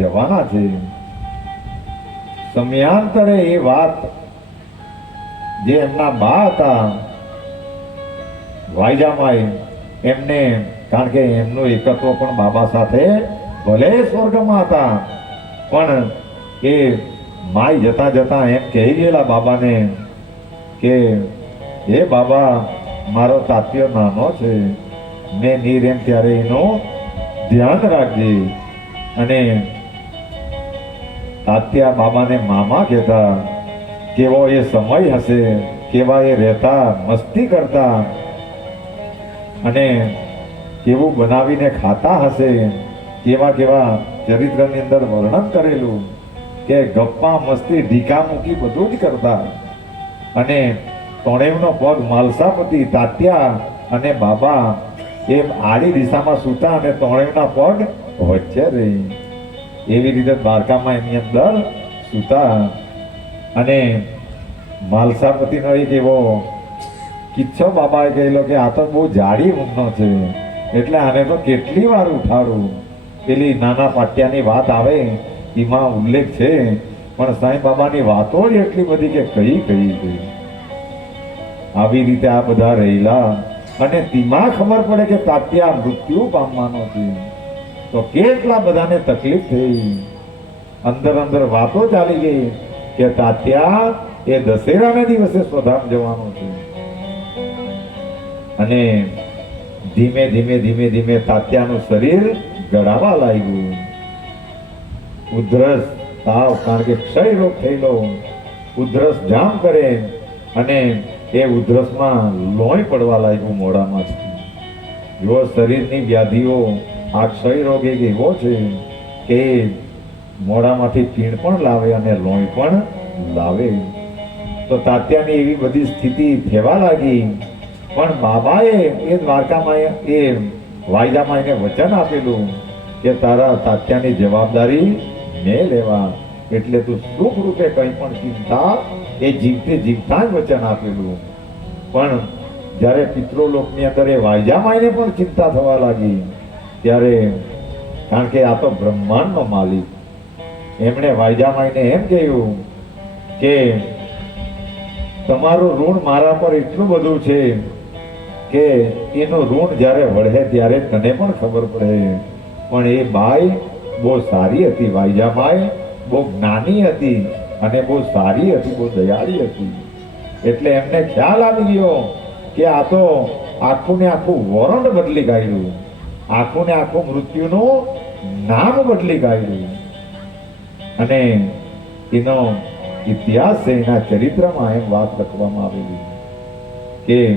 જવાના છે. સમયાંતરે એ વાત જે એમના બા હતા વાયજામાઈ એમને, કારણ કે એમનું એકત્વ પણ બાબા સાથે ભલે સ્વર્ગમાં હતા, પણ એ માય જતા જતા એમ કહી ગયેલા બાબાને કે, હે બાબા, મારો તાત્યો નાનો છે. મેં નીર એમ ત્યારે એનું ધ્યાન રાખજે. અને તાત્યા બાબાને મામા કહેતા, કેવો એ સમય હશે? કેવા એ રહેતા? મસ્તી કરતા? અને કેવું બનાવીને ખાતા હશે? કેવા કેવા ચરિત્રની અંદર વર્ણન કરેલું? કે ગપ્પા, મસ્તી, ઢીકા મૂકી બધું જ કરતા? અને તોણેવનો પગ માલસાપતિ, તાત્યા અને બાબા એમ આડી દિશામાં સૂતા અને તોણેવના પગ વચ્ચે રહી. એવી રીતે દ્વારકામાં એની અંદર સૂતા અને માલસાપતિનો એક એવો કિચ્છો બાબાએ કહેલો કે આ તો બહુ જાડી ઊંઘનો છે. એટલે આને તો કેટલી વાર ઉઠાડું? પેલી નાના પાટિયાની વાત આવે, એમાં ઉલ્લેખ છે. પણ સાંઈ બાબાની વાતો જ એટલી બધી કે કઈ કઈ ગઈ. આવી રીતે આ બધા રહેલા. અને તેમાં ખબર પડે કે તાત્યા મૃત્યુ પામવાનો છે. તો કેટલા બધાને તકલીફ થઈ? અંદર અંદર વાતો ચાલી ગઈ કે તાત્યા, એ દશેરાના દિવસે સ્વધામ જવાનું છે. અને ધીમે ધીમે ધીમે ધીમે તાત્યાનું શરીર ગળાવા લાગ્યું. ઉધરસ તાવ, કારણ કે ક્ષય રોગ થયેલો. ઉધરસ જામ કરે અને એ ઉધરસમાં લોહી પડવા લાગ્યું મોઢામાંથી. જો શરીરની વ્યાધિઓ આ ક્ષય રોગ એક એવો છે કે મોઢામાંથી પીણ પણ લાવે અને લોહી પણ લાવે. તો તાત્યાની એવી બધી સ્થિતિ થવા લાગી. પણ બાબાએ એ દ્વારકામાં એ વાયદામાં એને વચન આપેલું કે તારા તાત્યાની જવાબદારી મેં લેવા. એટલે તું સુખ કંઈ પણ ચિંતા એ જીવતે જીવતા જ વચન આપેલું. પણ જ્યારે પિતૃલોકની અંદર એ વાયજામાઈને પણ ચિંતા થવા લાગી. ત્યારે કારણ કે આ તો બ્રહ્માંડનો માલિક. એમણે વાયજામાઈને એમ કહ્યું કે તમારું ઋણ મારા પર એટલું બધું છે કે એનું ઋણ જ્યારે વળે ત્યારે તને પણ ખબર પડે. પણ એ બાઈ બહુ સારી હતી વાઈજા બાઈ બહુ જ્ઞાની હતી અને બહુ સારી હતી, બહુ દયાળી હતી. એટલે એમને ખ્યાલ આવી ગયો કે આ તો આખું ને આખું વોરંટ બદલી કાઢ્યું. આખું ને આખું મૃત્યુનું નામ બદલી કાઢ્યું. અને એનો ઇતિહાસ છે એના ચરિત્રમાં એમ વાત લખવામાં આવેલી કે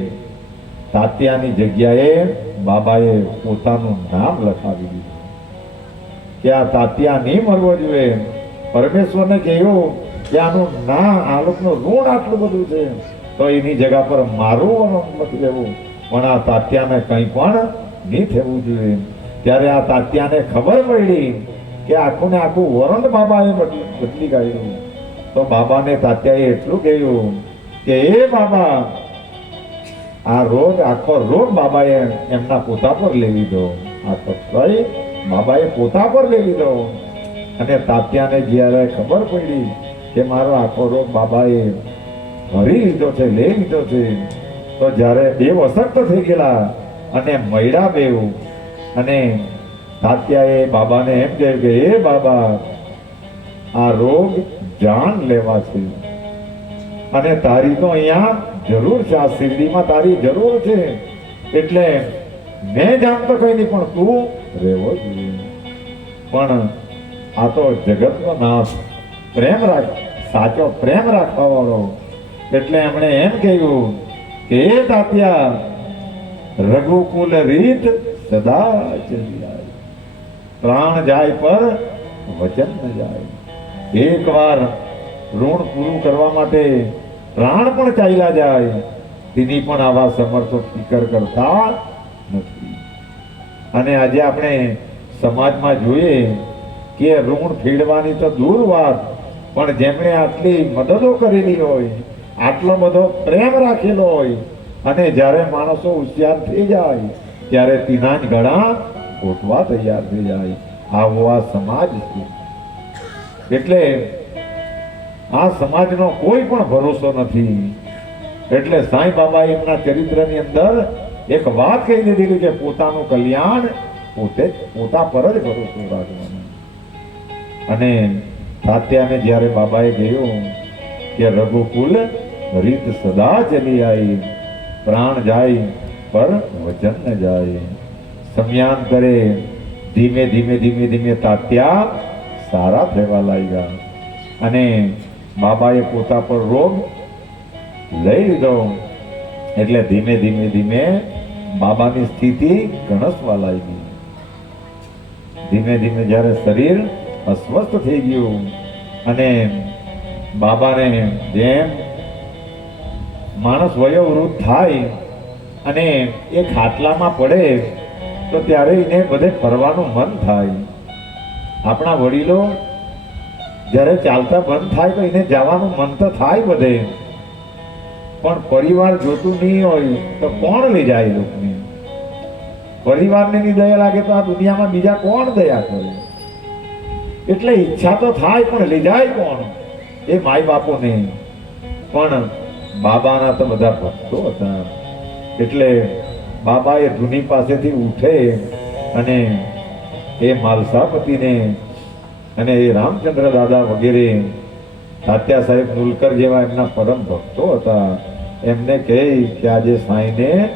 તાત્યાની જગ્યાએ બાબાએ પોતાનું નામ લખાવી દીધું. કે આ તાત્યા નહીં મરવો જોઈએ. પરમેશ્વરને કહ્યું કે આનું ના આ લોકોનું ઋણ આટલું બધું છે. તો એની જગા પર મારું નથી લેવું. પણ આ તાત્યાને કંઈ પણ નહીં થવું જોઈએ. ત્યારે આ તાત્યાને ખબર પડી કે આખું ને આખું વરંટ બાબાએ બદલી કાઢ્યું. તો બાબાને તાત્યાએ એટલું કહ્યું કે, એ બાબા, આ રોગ આખો રોગ બાબાએ એમના પોતા પર લઈ લીધો. આ ક્ષય બાબાએ પોતા પર લઈ લીધો. અને તાત્યાને જ્યારે ખબર પડી કે મારો આખો રોગ બાબાએ ભરી લીધો છે, લઈ લીધો છે, તો જ્યારે બે અશક્ત થઈ ગયેલા અને મૈડા બેવું અને તાત્યાએ બાબાને એમ કહ્યું કે એ બાબા, આ રોગ જાણ લેવા છે. અને તારી તો અહીંયા જરૂર છે, આ શિરડીમાં તારી જરૂર છે. એટલે મેં જાણતો કઈ નહીં, પણ તું રહેવો જોઈએ. પણ આ તો જગતનો નાશ. પ્રેમ રાખ, સાચો પ્રેમ રાખવા વાળો એટલે એમણે એમ કહ્યું કે એ તાત્યા રઘુકુલ રીત સદા ચલી પ્રાણ જાય પર વચન ન જાય. એકવાર ઋણ પૂરું કરવા માટે પ્રાણ પણ ચાલ્યા જાય. તેની પણ આવા સમર્થો ફિકર કરતા નથી. અને આજે આપણે સમાજમાં જોઈએ કે ઋણ ફેડવાની તો દૂર વાત, પણ જેમણે આટલી મદદો કરેલી હોય, આટલો બધો પ્રેમ રાખેલો હોય અને જ્યારે માણસો હોશિયાર થઈ જાય, ત્યારે તીનાજ ઘણા ઘોટવા તૈયાર થઈ જાય. આવો આ સમાજ છે. એટલે આ સમાજનો કોઈ પણ ભરોસો નથી. એટલે સાંઈ બાબા એમના ચરિત્રની અંદર એક વાત કહી દીધી કે પોતાનું કલ્યાણ પોતે પોતા પર જ ભરોસો રાખવાનો. અને તાત્યાને જ્યારે બાબાએ ગયો કે રઘુકુલ રીત સદા ચલી આવી પ્રાણ જાય પર વચન ન જાય. સમયાંતરે ધીમે ધીમે ધીમે ધીમે તાત્યા સારા થવા લાગ્યા. અને બાબાએ પોતા પર રોગ લઈ લીધો. એટલે ધીમે ધીમે ધીમે બાબાની સ્થિતિ ગણસવા લાગી. ધીમે ધીમે જ્યારે શરીર અસ્વસ્થ થઈ ગયું અને બાબાને જેમ માણસ વયોવૃદ્ધ થાય અને એ ખાટલામાં પડે, તો ત્યારે એને બધે ફરવાનું મન થાય. આપણા વડીલો જ્યારે ચાલતા બંધ થાય, તો એને જવાનું મન તો થાય બધે. પણ પરિવાર જોતું નહીં હોય, તો કોણ લઈ જાય લોકોને? પરિવારને ની દયા લાગે તો આ દુનિયામાં બીજા કોણ દયા કરે? એટલે ઈચ્છા તો થાય, પણ લઈ જાય કોણ? એ માય બાપોને. પણ બાબાના તો બધા ભક્તો હતા. એટલે બાબા એ ધૂની પાસેથી ઉઠે અને એ માલસાપતિને અને એ રામચંદ્ર દાદા વગેરે તાત્યા સાહેબ નુલકર જેવા એમના પરમ ભક્તો હતા. એમને કહે કે આજે સાંઈને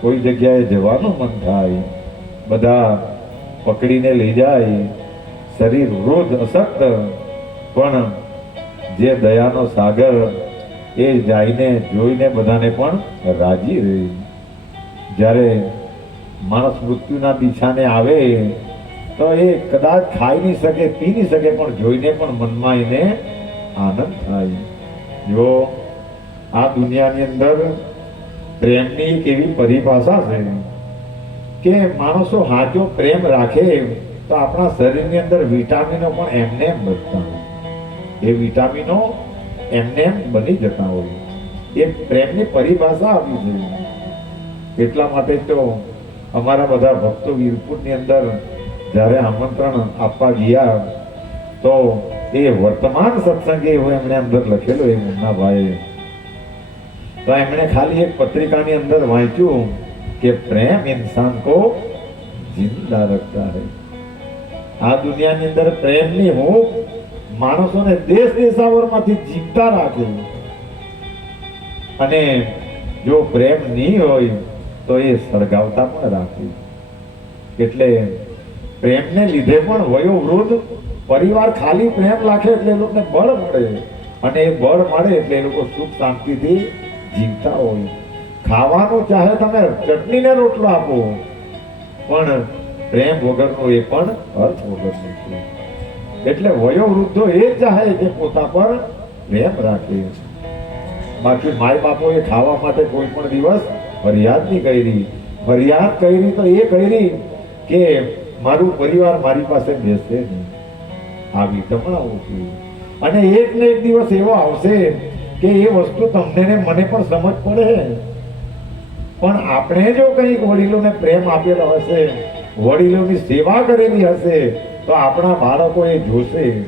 કોઈ જગ્યાએ જવાનું મન થાય. બધા પકડીને લઈ જાય. શરીર રોજ અશક્ત. પણ જે દયાનો સાગર એ જાઈને, જોઈને બધાને પણ રાજી રહી. જ્યારે માણસ મૃત્યુના દિશાને આવે, તો એ કદાચ ખાઈ નહીં શકે, પી નહીં શકે, પણ જોઈને પણ મનમાં એને આનંદ થાય. જો આ દુનિયાની અંદર પ્રેમની એક એવી પરિભાષા છે કે માણસો હાચો પ્રેમ રાખે, તો આપણા શરીરની અંદર વિટામિનો પણ એમને એમ બનતા એ વિટામિનો એમને એમ બની જતા હોય એ પ્રેમની પરિભાષા આવી જોઈએ એટલા માટે તો અમારા બધા ભક્તો વીરપુરની અંદર જ્યારે આમંત્રણ આપવા ગયા, તો એ વર્તમાન સત્સંગે એવું એમણે અંદર લખેલું એ મુન્નાભાઈએ. તો એમણે ખાલી એક પત્રિકાની અંદર વાંચ્યું કે પ્રેમ ઇન્સાન કો જિંદા રખતા હૈ. આ દુનિયાની અંદર પ્રેમની હૂંફ માણસોને દેશ દેશાવરમાંથી જીવતા રાખે. અને જો પ્રેમ નહીં હોય, તો એ સળગાવતા પણ રાખે. એટલે પ્રેમને લીધે પણ વયોવૃદ્ધ પરિવાર ખાલી પ્રેમ રાખે એટલે એ લોકોને બળ મળે. અને એ બળ મળે એટલે એ લોકો સુખ શાંતિથી જીવતા હોય. ખાવાનું ચાહે તમે ચટણીને રોટલો આપો, પણ પ્રેમ વગરનો એ પણ અર્થ વગરનો છે એટલે વયોવૃદ્ધો એ જ ચાહે કે પોતા પર પ્રેમ રાખે બાકી માય બાપોએ ખાવા માટે કોઈ પણ દિવસ ફરિયાદ નહીં કરી. ફરિયાદ કરી તો એ કરી કે મારું પરિવાર મારી પાસે બેસે નહીં. આવી તમારું છું. અને એક ને એક દિવસ એવો આવશે કે એ વસ્તુ તમને ને મને પણ સમજ પડે. પણ આપણે જો કંઈક વડીલોને પ્રેમ આપેલો હશે, વડીલોની સેવા કરેલી હશે તો આપણા બાળકો એ જોશે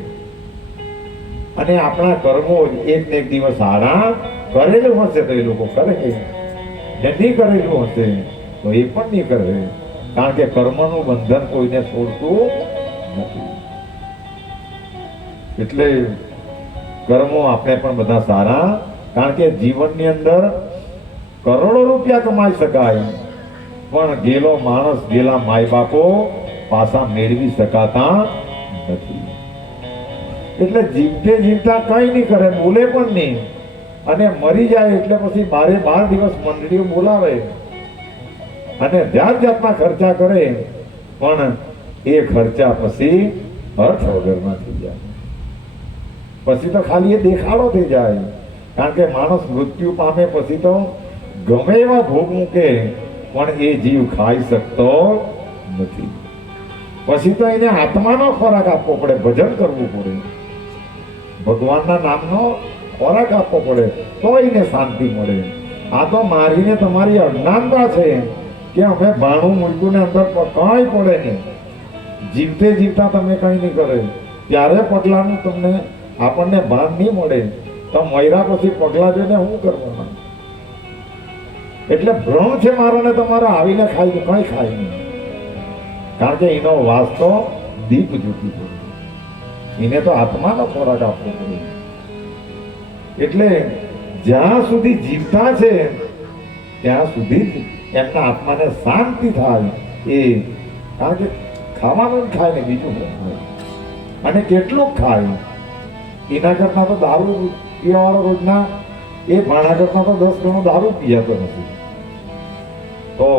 અને આપણા કર્મો એક ને એક દિવસ સારા કરેલું હશે તો એ લોકો કરે કે નહીં કરેલું હશે તો એ પણ નહીં કરે. કારણ કે કર્મનું બંધન કોઈને છોડતું નથી. એટલે કર્મો આપણે પણ બધા સારા. કારણ કે જીવનની અંદર કરોડો રૂપિયા કમાઈ શકાય. પણ ગેલો માણસ, ગેલા માય બાપો પાછા મેળવી શકાતા નથી. એટલે જીવતે જીવતા કઈ નહીં કરે, બોલે પણ નહીં. અને મરી જાય એટલે પછી બારે બાર દિવસ મંડળીઓ બોલાવે. અને જાત જાતના ખર્ચા કરે, પણ એ ખર્ચા પછી અર્થ વગરના થઈ જાય. પછી તો ખાલી એ દેખાડો થઈ જાય. કારણ કે માણસ મૃત્યુ પામે પછી તો ગમે એવા ભોગ મૂકે, પણ એ જીવ ખાઈ શકતો નથી. પછી તો એને આત્માનો ખોરાક આપવો પડે, ભજન કરવું પડે. ભગવાનના નામનો ખોરાક આપવો પડે તો એને શાંતિ મળે. આ તો મારીને તમારી અજ્ઞાનતા છે કે અમે ભાણું મૂક્યું અંદર કંઈ પડે નહીં. જીવતે જીવતા તમે કંઈ નહીં કરે. ત્યારે પગલાનું તમને આપણને ભાન નહીં મળે. તો મયરા પછી પગલા જોઈને શું કરવાના એટલે ભ્રમ છે મારો ને તમારે આવીને ખાઈ, કંઈ ખાય નહીં. કારણ કે એનો વાસ્તો દીપ જુટી છે. એને તો આત્માનો ખોરાક આપવો પડે એટલે જ્યાં સુધી જીવતા છે, ત્યાં સુધી જ એમના આત્માને શાંતિ થાય એ, કારણ કે ખાવાનું ખાય ને, બીજું અને કેટલું ખાય? એના કરતાં તો દારૂ પીવાવાળો રોજના, એ ભાણા કરતાં તો દસ ગણું દારૂ પીયાતો નથી. તો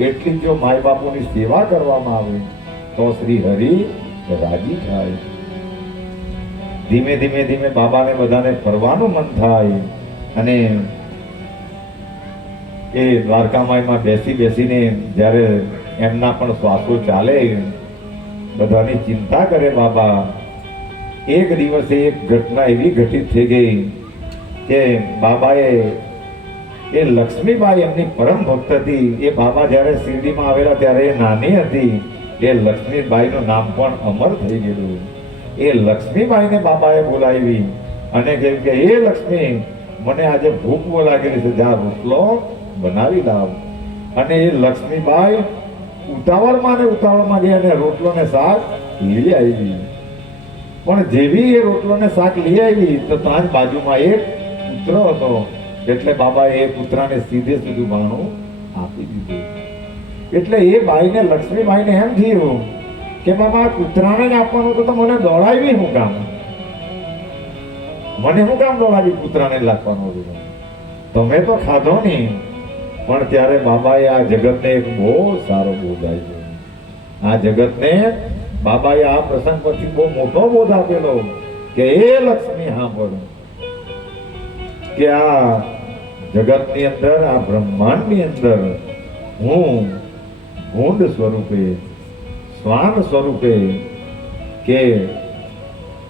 એટલી જો માય બાપુની સેવા કરવામાં આવે, તો શ્રી હરિ રાજી થાય. ધીમે ધીમે ધીમે બાબાને બધાને ફરવાનું મન થાય અને એ દ્વારકામાઈમાં બેસી બેસીને જ્યારે એમના પણ શ્વાસો ચાલે, બધાની ચિંતા કરે બાબા. એક દિવસે એક ઘટના એવી ઘટિત થઈ ગઈ કે બાબાએ એ લક્ષ્મીબાઈ એમની પરમ ભક્ત હતી. એ બાબા જ્યારે શિરડીમાં આવેલા ત્યારે એ નાની હતી. એ લક્ષ્મીબાઈનું નામ પણ અમર થઈ ગયેલું. એ લક્ષ્મીબાઈને બાબાએ બોલાવી અને કહ્યું કે એ લક્ષ્મી, મને આજે ભૂખ લાગેલી છે. જા, રોટલો બનાવી લાવ. અને એ લક્ષ્મીબાઈ ઉતાવળમાં ને ઉતાવળમાં જઈ અને રોટલો ને શાક લઈ આવી. પણ જેવી એ રોટલો ને શાક લઈ આવી, તો ત્યાં બાજુમાં એક પુત્ર હતો. એટલે બાબા એ પુત્રને સીધે સીધું ભાણું આપી દીધું. એટલે એ બાઈને લક્ષ્મીભાઈને એમ થયું કે બાબા કૂતરાને જ આપવાનું તો મને દોડાવી હું કામ? મને હું કામ દોડાવી કૂતરાને લાગવાનું હતું? તમે તો ખાધો નહીં, પણ ત્યારે બાબાએ આ જગતને એક બહુ સારો બોધ આપ્યો. આ જગતને બાબાએ આ પ્રસંગ પછી બહુ મોટો બોધ આપેલો કે એ લક્ષ્મી, હા બોલો. કે આ જગતની અંદર, આ બ્રહ્માંડની અંદર હું ગુંડ સ્વરૂપે, શ્વાન સ્વરૂપે કે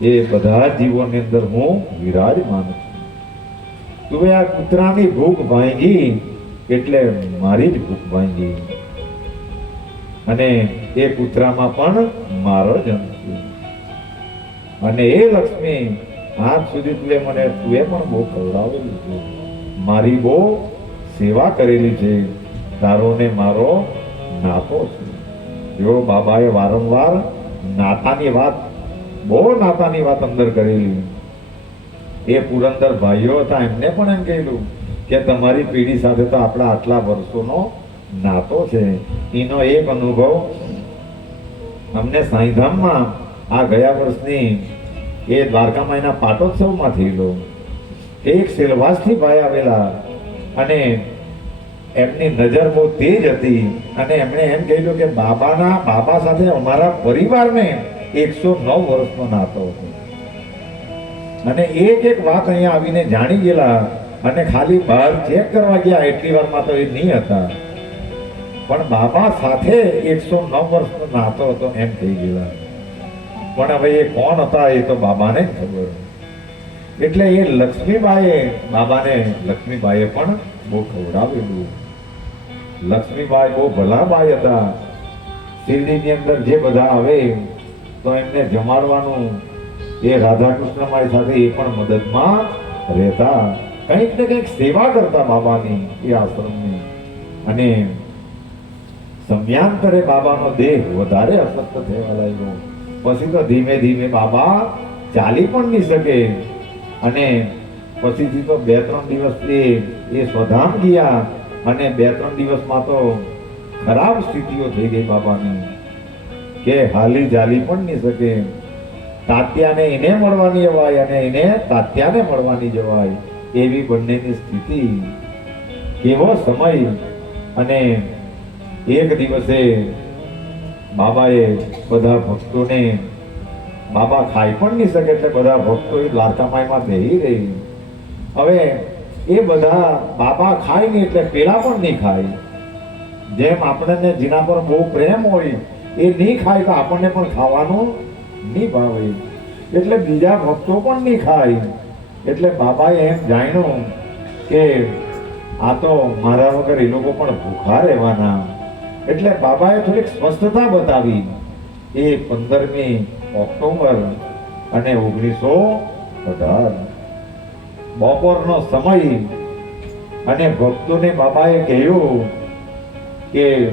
એ બધા જીવોની અંદર હું વિરાજમાન છું. તું આ કૂતરાની ભૂખ ભાંગી એટલે મારી જ ભૂખ ભાંગી. અને એ કૂતરામાં પણ મારો જ છે અને એ લક્ષ્મી આજ સુધી તુએ મને તુએ પણ બહુ ખવડાવેલું છે મારી બહુ સેવા કરેલી છે. તારો ને મારો નાતો છે. જો બાબાએ વારંવાર નાતાની વાત, બહુ નાતાની વાત અંદર કરેલી. એ પુરંદર ભાઈઓ હતા, એમને પણ એમ કહેલું કે તમારી પેઢી સાથે તો આપણા આટલા વર્ષોનો નાતો છે. એનો એક અનુભવ અમને સાંઈધામમાં આ ગયા વર્ષની એ દ્વારકામાઈના પાટોત્સવમાં થયેલો. એક સેલવાસથી ભાઈ આવેલા અને એમની નજર બહુ તેજ હતી અને એમણે એમ કહેલું કે બાબાના બાબા સાથે અમારા પરિવારને એકસો નવ વર્ષનો નાતો હતો. અને એક એક વાત અહીંયા આવીને જાણી ગયેલા અને ખાલી બહાર ચેક કરવા ગયા એટલી વારમાં તો એ નહીં હતા. પણ બાબા સાથે એકસો નવ વર્ષનો નાતો હતો એમ થઈ ગયેલા. પણ હવે એ કોણ હતા એ તો બાબાને જ ખબર. એટલે એ લક્ષ્મીબાઈએ, બાબાને લક્ષ્મીબાઈએ પણ બહુ ખવડાવેલું. લક્ષ્મીબાઈ બહુ ભલા બાઈ હતા. શિરડીની અંદર જે બધા આવે, તો એમને જમાડવાનું એ રાધાકૃષ્ણ મારી સાથે એ પણ મદદમાં રહેતા. કંઈક ને કંઈક સેવા કરતા બાબાની એ આશ્રમની. અને સમયાંતરે બાબાનો દેહ વધારે અશક્ત થવા લાગ્યો. પછી તો ધીમે ધીમે બાબા ચાલી પણ નહીં શકે. અને પછીથી તો બે, ત્રણ દિવસ એ એ સ્વધામ ગયા અને બે, ત્રણ દિવસમાં તો ખરાબ સ્થિતિઓ થઈ ગઈ બાબાની, કે હાલી ચાલી પણ નહીં શકે. તાત્યાને એને મળવાની જવાય અને એને તાત્યાને મળવાની જવાય એવી બંનેની સ્થિતિ. કેવો સમય અને એક દિવસે બાબાએ બધા ભક્તોને બાબા ખાઈ પણ નહીં શકે એટલે બધા ભક્તો એ દ્વારકામાઈમાં બેહી રહી હવે એ બધા બાબા ખાય નહીં એટલે પેલા પણ નહીં ખાય. જેમ આપણને જેના પર બહુ પ્રેમ હોય, એ નહીં ખાય તો આપણને પણ ખાવાનું નહીં ભાવે. એટલે બીજા ભક્તો પણ નહીં ખાય. એટલે બાબાએ એમ જાણ્યું કે આ તો મારા વગર એ લોકો પણ ભૂખા રહેવાના. એટલે બાબાએ થોડીક સ્પષ્ટતા બતાવી. એ પંદરમી ઓક્ટોબર અને ઓગણીસો અઢાર. બપોરનો સમય અને ભક્તોને બાબાએ કહ્યું કે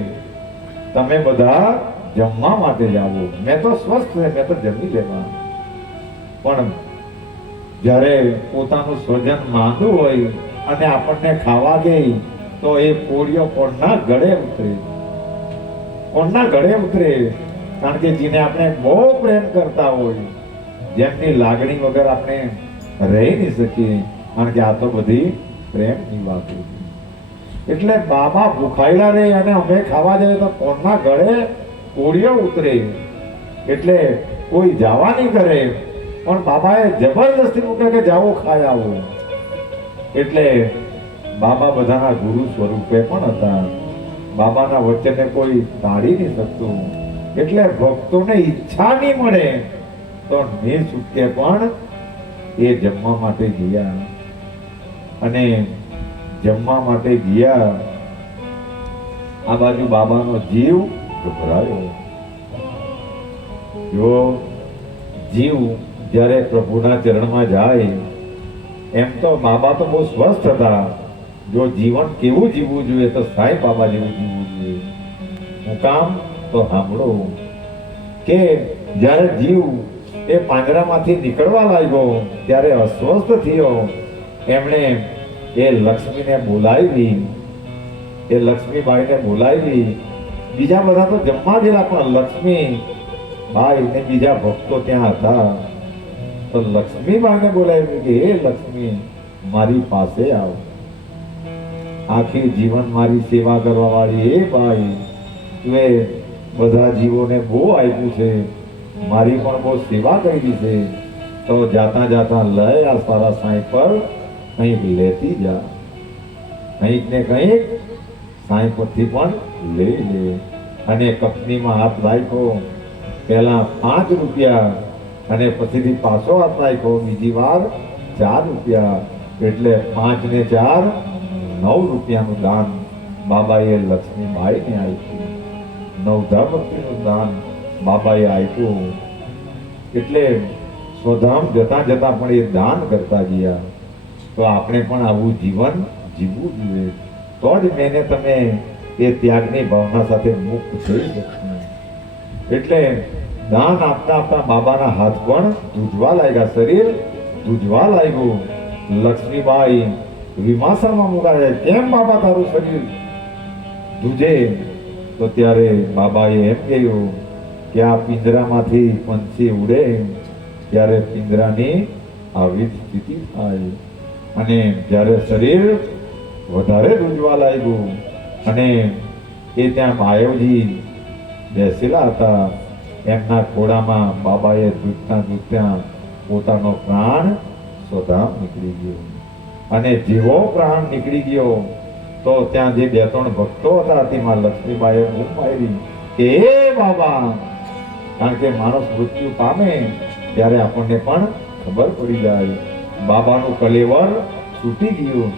તમે બધા જમવા માટે જાઓ. મેં તો સ્વસ્થ મેં તો જમી લેવા. પણ જ્યારે પોતાનું સ્વજન માંદું હોય અને આપણને ખાવા દે, તો એ પોળીઓ કોણના ગળે ઉતરે. કોણના ગળે ઉતરે. કારણ કે જેને આપણે બહુ પ્રેમ કરતા હોય, જેમની લાગણી વગર આપણે રહી નહીં શકીએ, કારણ કે આ તો બધી પ્રેમની વાત. એટલે બાબા ભૂખાયેલા રહે અને અમે ખાવા જઈએ તો કોણના ગળે કોળીઓ ઉતરે. એટલે કોઈ જવા નહીં કરે, પણ બાબાએ જબરદસ્તી મૂકે કે જાઓ ખાઈ આવો. એટલે બાબા બધાના ગુરુ સ્વરૂપે પણ હતા. બાબાના વચ્ચેને કોઈ તાળી નહીં શકતું. એટલે ભક્તોને ઈચ્છા નહીં મળે. તો નિઃછૂટકે પણ એ જમવા માટે ગયા. અને જમવા માટે ગયા, આ બાજુ બાબાનો જીવ ગભરાયો. જો જીવ જ્યારે પ્રભુના ચરણમાં જાય, એમ તો બાબા તો બહુ સ્વસ્થ હતા. જો જીવન કેવું જીવવું જોઈએ તો સાંઈ બાબા જેવું જીવવું જોઈએ. હું કામ તો સાંભળો. કે જ્યારે જીવ એ પાંજરામાંથી નીકળવા લાગ્યો, ત્યારે અસ્વસ્થ થયો. એમણે એ લક્ષ્મીને બોલાવી. એ લક્ષ્મીબાઈને બોલાવી. બીજા બધા તો જમવા ગયેલા, પણ લક્ષ્મી ભાઈ ને બીજા ભક્તો ત્યાં હતા. તો લક્ષ્મીબાઈને બોલાવી કે, હે લક્ષ્મી, મારી પાસે આવ. આખી જીવન મારી સેવા કરવા વાળી એ ભાઈ તું બધા જીવોને બહુ આપ્યું છે. મારી પણ બહુ સેવા કરી છે. તો જાતા જાતા લય આ સારા સાંઈ પર કંઈક લેતી જા. કંઈક ને કંઈક સાંઈ પરથી પણ લઈ લે. અને કંપનીમાં હાથ રાખ્યો પહેલા પાંચ રૂપિયા અને પછીથી પાછો હાથ નાખ્યો બીજી વાર ચાર રૂપિયા. એટલે પાંચ ને ચાર, નવ રૂપિયાનું દાન બાબાએ લક્ષ્મીબાઈને આપ્યું. નવધા ભક્તિનું દાન બાબાએ આપ્યું. એટલે સ્વધામ જતા જતા પણ એ દાન કરતા ગયા. તો આપણે પણ આવું જીવન જીવવું જોઈએ. તો જ મેને તમે એ ત્યાગની ભાવના સાથે મુક્ત થઈ શકશો. એટલે દાન આપતા આપતા બાબાના હાથ પણ ધૂજવા લાગ્યા. શરીર ધૂજવા લાગ્યું. લક્ષ્મીબાઈ વિમાસામાં મુકાયા. કેમ બાબા તારું શરીર ધ્રુજે? તો ત્યારે બાબાએ એમ કહ્યું કે આ પિંજરામાંથી પંછી ઉડે ત્યારે પિંજરાની આવી સ્થિતિ થાય. અને જ્યારે શરીર વધારે ધ્રુજવા લાગ્યું અને એ ત્યાં માયવજી બેસેલા હતા, એમના ખોળામાં બાબાએ દૂધતા દૂધતા પોતાનો પ્રાણ સ્વધામ નીકળી ગયો. અને જેવો પ્રાણ નીકળી ગયો તો ત્યાં જે બે ત્રણ ભક્તો હતા, તેમાં લક્ષ્મીબાઈએ બૂમ મારી કે, હે બાબા! કારણ કે માણસ મૃત્યુ પામે, ત્યારે આપણને પણ ખબર પડી જાય. બાબાનું કલેવર છૂટી ગયું.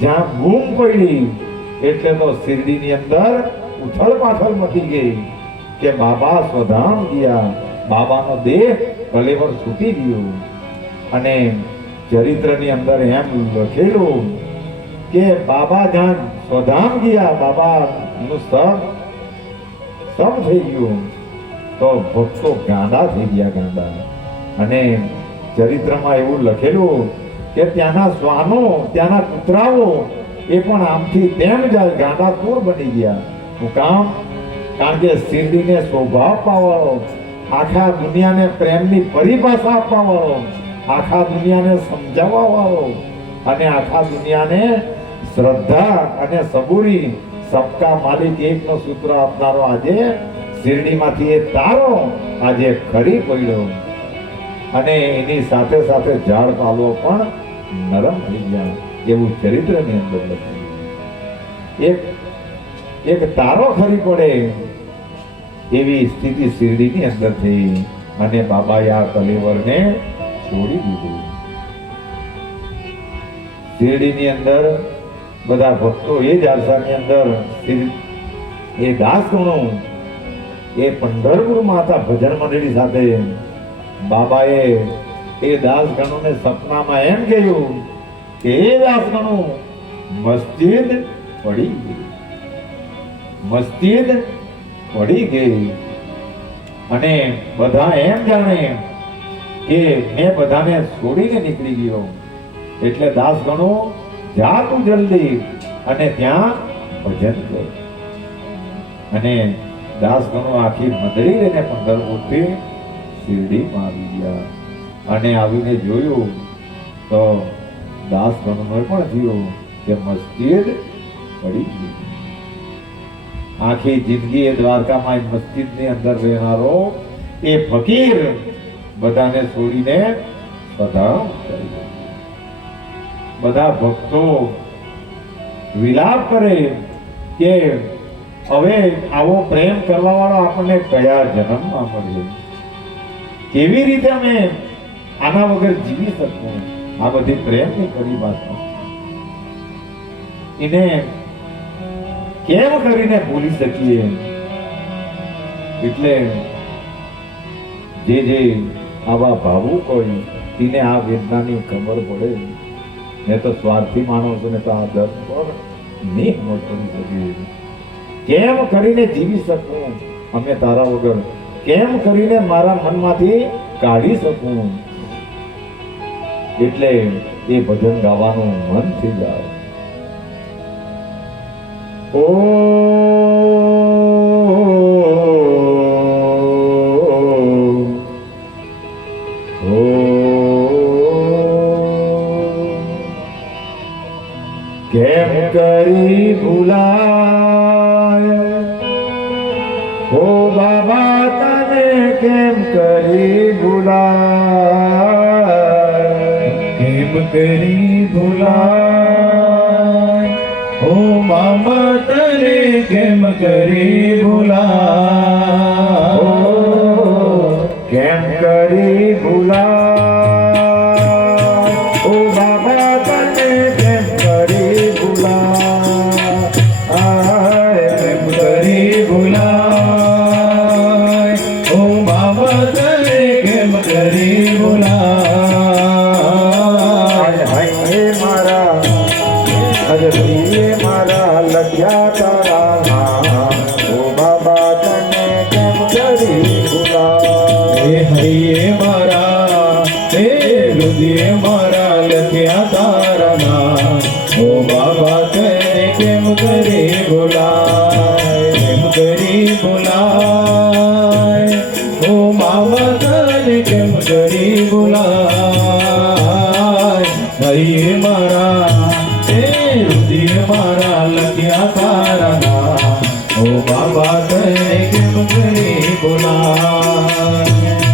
જ્યાં બૂમ પડી, એટલે તો શિરડીની અંદર ઉથલ પાથલ મટી ગઈ કે બાબા સ્વધામ ગયા. બાબાનો દેહ કલેવર છૂટી ગયો. અને ચરિત્રની અંદર એમ લખેલું કે બાબા જાન સ્વધામ ગયા બાબાનું સમ સમ થઈ ગયું. તો ભક્તો ગાંડા થઈ ગયા ગાંડા. અને ચરિત્રમાં એવું લખેલું કે ત્યાંના શ્વાનો, ત્યાંના કૂતરાઓ એ પણ આમથી તેમ જ ગાંડા તૂર બની ગયા. હું કામ? કારણ કે શિરડીને સ્વભાવ પાવાળો, આખા દુનિયાને પ્રેમની પરિભાષા આપવાવાળો આખા દુનિયાને સમજાવવા વાળો અને આખા દુનિયાને શ્રદ્ધા અને સબુરી સબકા માલિક એકનો સૂત્ર આપનારો આજે શિરડીમાંથી એ તારો આજે ખરી પડ્યો. અને એની સાથે સાથે ઝાડ પાલવો પણ નરમ થઈ ગયા એવું ચરિત્રની અંદર લખ્યું. એક એક તારો ખરી પડે એવી સ્થિતિ શિરડીની અંદર થઈ અને બાબાએ આ કલેવરને છોડી દીધું. શિરડીની અંદર બધા ભક્તો એ જારસાની અંદર એ દાસ ગણો એ પંઢરપુર માતા ભજન મંડળી સાથે બાબાએ એ દાસગણોને સપનામાં એમ કહ્યું કે એ દાસગણો મસ્જિદ પડી ગઈ. મસ્જિદ પડી ગઈ. અને બધા એમ જાણે કે મેં બધાને છોડીને નીકળી ગયો. એટલે દાસ ગણો જા તું જલ્દી અને ત્યાં ભજન કર. અને દાસ ગણો આખી મદરી લઈને પંદર શિરડીમાં આવી ગયા. અને આવીને જોયું તો દાસ ગણોએ પણ જોયું કે મસ્જિદ પડી ગઈ આખી જિંદગી એ દ્વારકામાં મસ્જિદની અંદર રહેનારો એ ફકીર બધાને છોડીને ચાલ્યો. બધા ભક્તો વિલાપ કરે કે હવે આવો પ્રેમ કરવા વાળો આપણને કયા જન્મમાં મળ્યો? કેવી રીતે અમે આના વગર જીવી શકું આ બધી પ્રેમની વાત એને કેમ કરીને ભૂલી શકીએ? એટલે જે જે આવા ભાવુક હોય તેને આ વેદનાની ખબર પડે. ને તો સ્વાર્થી માણસોને તો આ દર પર નહીં કરી શકીએ કેમ કરીને જીવી શકું? અમે તારા વગર. કેમ કરીને મારા મનમાંથી કાઢી શકું? એટલે એ ભજન ગાવાનું મન થઈ જાય. ઓ બાબા તને કેમ કરી ભૂલાય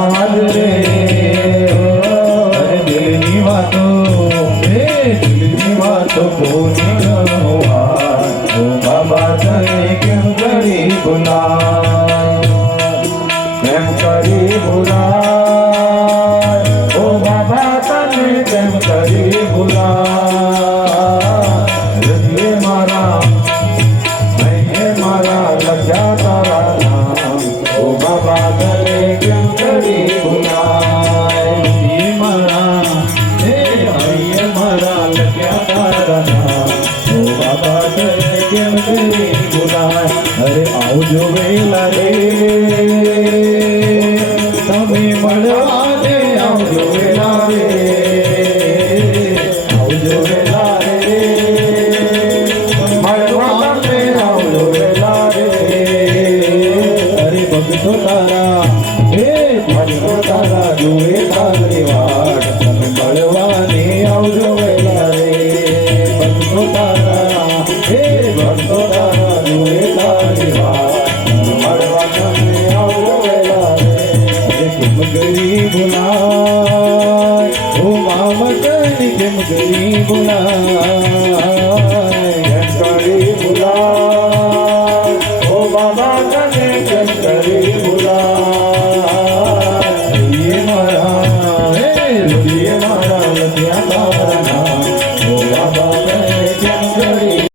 Oh,